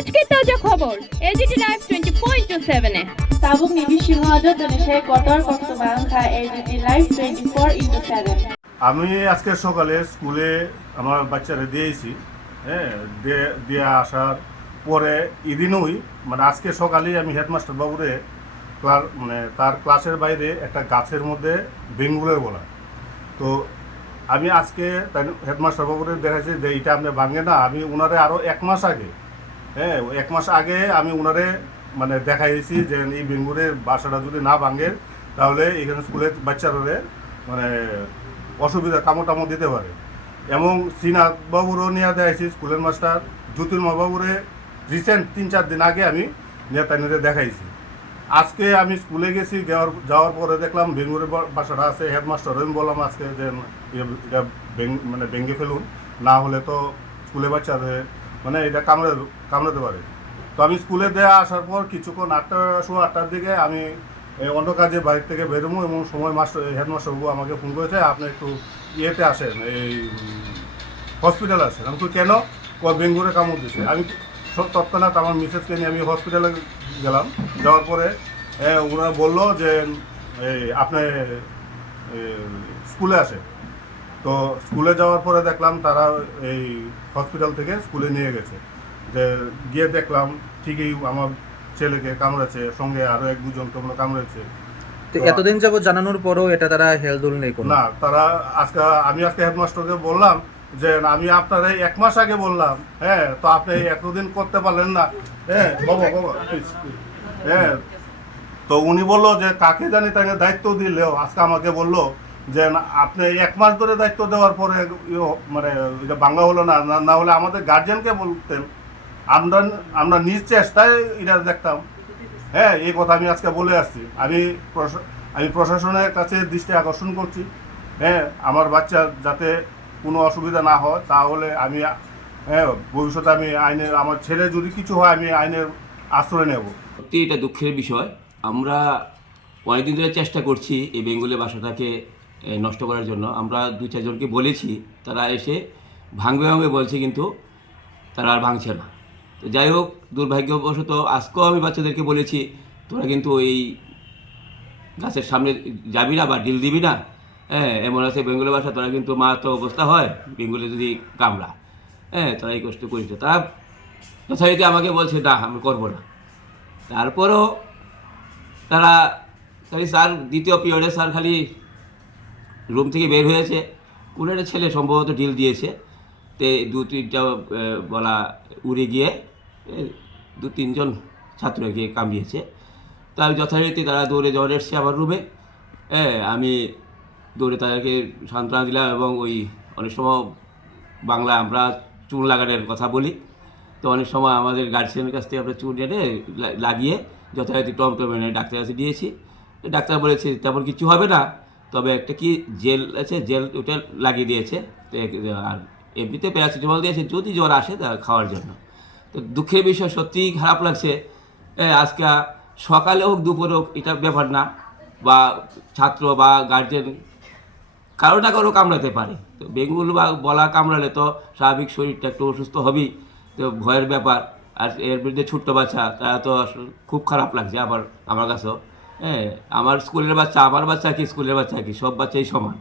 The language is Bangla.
আজকের তাজা খবর AGT live 24/7 Tabuk ni Bishimajo Tunishe Kotor Koktumangka AGT Live 24/7 আমি আজকে সকালে স্কুলে আমার বাচ্চারা দিয়েছি, হ্যাঁ, দিয়ে আসার পরে এদিনই মানে আজকে সকালেই আমি হেডমাস্টার বাবুরে তার ক্লাসের বাইরে একটা গাছের মধ্যে বেঙ্গুলের বলা। তো আমি আজকে তাই হেডমাস্টার বাবুরে দেখাচ্ছি যে এটা আপনি ভাঙে না। আমি ওনারে আরও 1 মাস আগে, হ্যাঁ, 1 মাস আগে আমি ওনারে মানে দেখাইছি যে এই বেঙ্গুরের বাসাটা যদি না ভাঙে তাহলে এখানে স্কুলের বাচ্চারা মানে অসুবিধা কামো দিতে পারে। এবং শ্রীনাথ বাবুরও নিয়ে দেখাইছি, স্কুলের মাস্টার জ্যোতির্ময় বাবুরে রিসেন্ট 3-4 দিন আগে আমি নিয়ে দেখাইছি। আজকে আমি স্কুলে গেছি, যাওয়ার পরে দেখলাম বেঙ্গুরের বাসাটা আছে। হেডমাস্টার আমি বললাম আজকে যে এটা মানে ভেঙে ফেলুন, না হলে তো স্কুলে বাচ্চাদের মানে এটা কামড়াতে পারে। তো আমি স্কুলে দেওয়া আসার পর কিছুক্ষণ 8টার দিকে আমি অন্য কাজে বাড়ির থেকে বেরোবো এবং সময় হেডমাস্টারবাবু আমাকে ফোন করেছে, আপনি একটু ইয়েতে আসেন, এই হসপিটালে আসেন। আমি কেন বেঙ্গুরে কামড় দিছে। আমি তৎক্ষণাৎ আমার মিসেসকে নিয়ে আমি হসপিটালে গেলাম। যাওয়ার পরে ওরা বললো যে আপনি স্কুলে আসেন। তো স্কুলে যাওয়ার পরে দেখলাম তারা এই হসপিটাল থেকে স্কুলে নিয়ে গেছে। যে গিয়ে দেখলাম ঠিকই আমার ছেলেকে কামড়েছে, সঙ্গে আরও 1-2জন তোমরা কামড়েছে। তো এতদিন যাবত জানানোর পরও এটা তারা হেলদোল নেই কোনো না। তারা আমি আজকে হেডমাস্টারকে বললাম যে আমি আপনার 1 মাস আগে বললাম, হ্যাঁ, তো আপনি এতদিন করতে পারলেন না, হ্যাঁ বাবা হ্যাঁ। তো উনি বললো যে কাকে জানি তাকে দায়িত্ব দিলেও আজকে আমাকে বললো যে আপনি 1 মাস ধরে দায়িত্ব দেওয়ার পরে মানে এটা ভাঙা হলো না, না হলে আমাদের গার্জেনকে বলতেন, আমরা নিজ চেষ্টায় এটা দেখতাম। হ্যাঁ, এই কথা আমি আজকে বলে আসছি। আমি প্রশাসনের কাছে দৃষ্টি আকর্ষণ করছি, হ্যাঁ, আমার বাচ্চা যাতে কোনো অসুবিধা না হয়। তাহলে আমি ভবিষ্যতে আমি আইনের, আমার ছেলে যদি কিছু হয় আমি আইনের আশ্রয় নেব। সত্যি এটা দুঃখের বিষয়। আমরা অনেকদিন ধরে চেষ্টা করছি এই বেঙ্গলের বাসাটাকে নষ্ট করার জন্য। আমরা 2-4 জনকে বলেছি, তারা এসে ভাঙবে বলছে, কিন্তু তারা আর ভাঙছে না। তো যাই হোক, দুর্ভাগ্যবশত আজকেও আমি বাচ্চাদেরকে বলেছি, তোরা কিন্তু এই গাছের সামনে যাবি না বা ডিল দিবি না, হ্যাঁ, এমন আছে বেঙ্গলের বাসা, তোরা কিন্তু তো অবস্থা হয় বেঙ্গলে যদি কামড়া, হ্যাঁ, তোরা এই কষ্ট করিস। তারা যথারীতি আমাকে বলছে না আমি করবো না। তারপরও তারা খালি স্যার দ্বিতীয় পিরিয়ডে স্যার খালি রুম থেকে বের হয়েছে, কোনো একটা ছেলে সম্ভবত ডিল দিয়েছে, তে 2-3টা বলা উড়ে গিয়ে 2-3 জন ছাত্রকে কামড়িয়েছে। তো আমি যথারীতি তারা দৌড়ে জ্বর এসছে আমার রুমে, হ্যাঁ, আমি দৌড়ে তাদেরকে সান্ত্বনা দিলাম। এবং ওই অনেক সময় বাংলা আমরা চুন লাগানোর কথা বলি, তো অনেক সময় আমাদের গার্জিয়ানের কাছ থেকে আমরা চুন এনে লাগিয়ে যথারীতি টমটম এনে ডাক্তারের কাছে দিয়েছি। ডাক্তার বলেছে তেমন কিছু হবে না, তবে একটা কি জেল আছে, জেল ওটা লাগিয়ে দিয়েছে। আর এমনিতে প্যারাসিটামল দিয়েছে যদি জ্বর আসে তা খাওয়ার জন্য। তো দুঃখের বিষয়, সত্যিই খারাপ লাগছে। আজকে সকালে হোক দুপুরে হোক এটা ব্যাপার না, বা ছাত্র বা গার্জেন কারো না কারো কামড়াতে পারে। তো বেঙ্গুল বা বলা কামড়ালে তো স্বাভাবিক শরীরটা একটু অসুস্থ হবেই, তো ভয়ের ব্যাপার। আর এর বিরুদ্ধে ছোট্ট বাচ্চা, তারা তো খুব খারাপ লাগছে আমার কাছেও। হ্যাঁ, আমার স্কুলের বাচ্চা, আমার বাচ্চা কি স্কুলের বাচ্চা কি, সব বাচ্চাই সমান।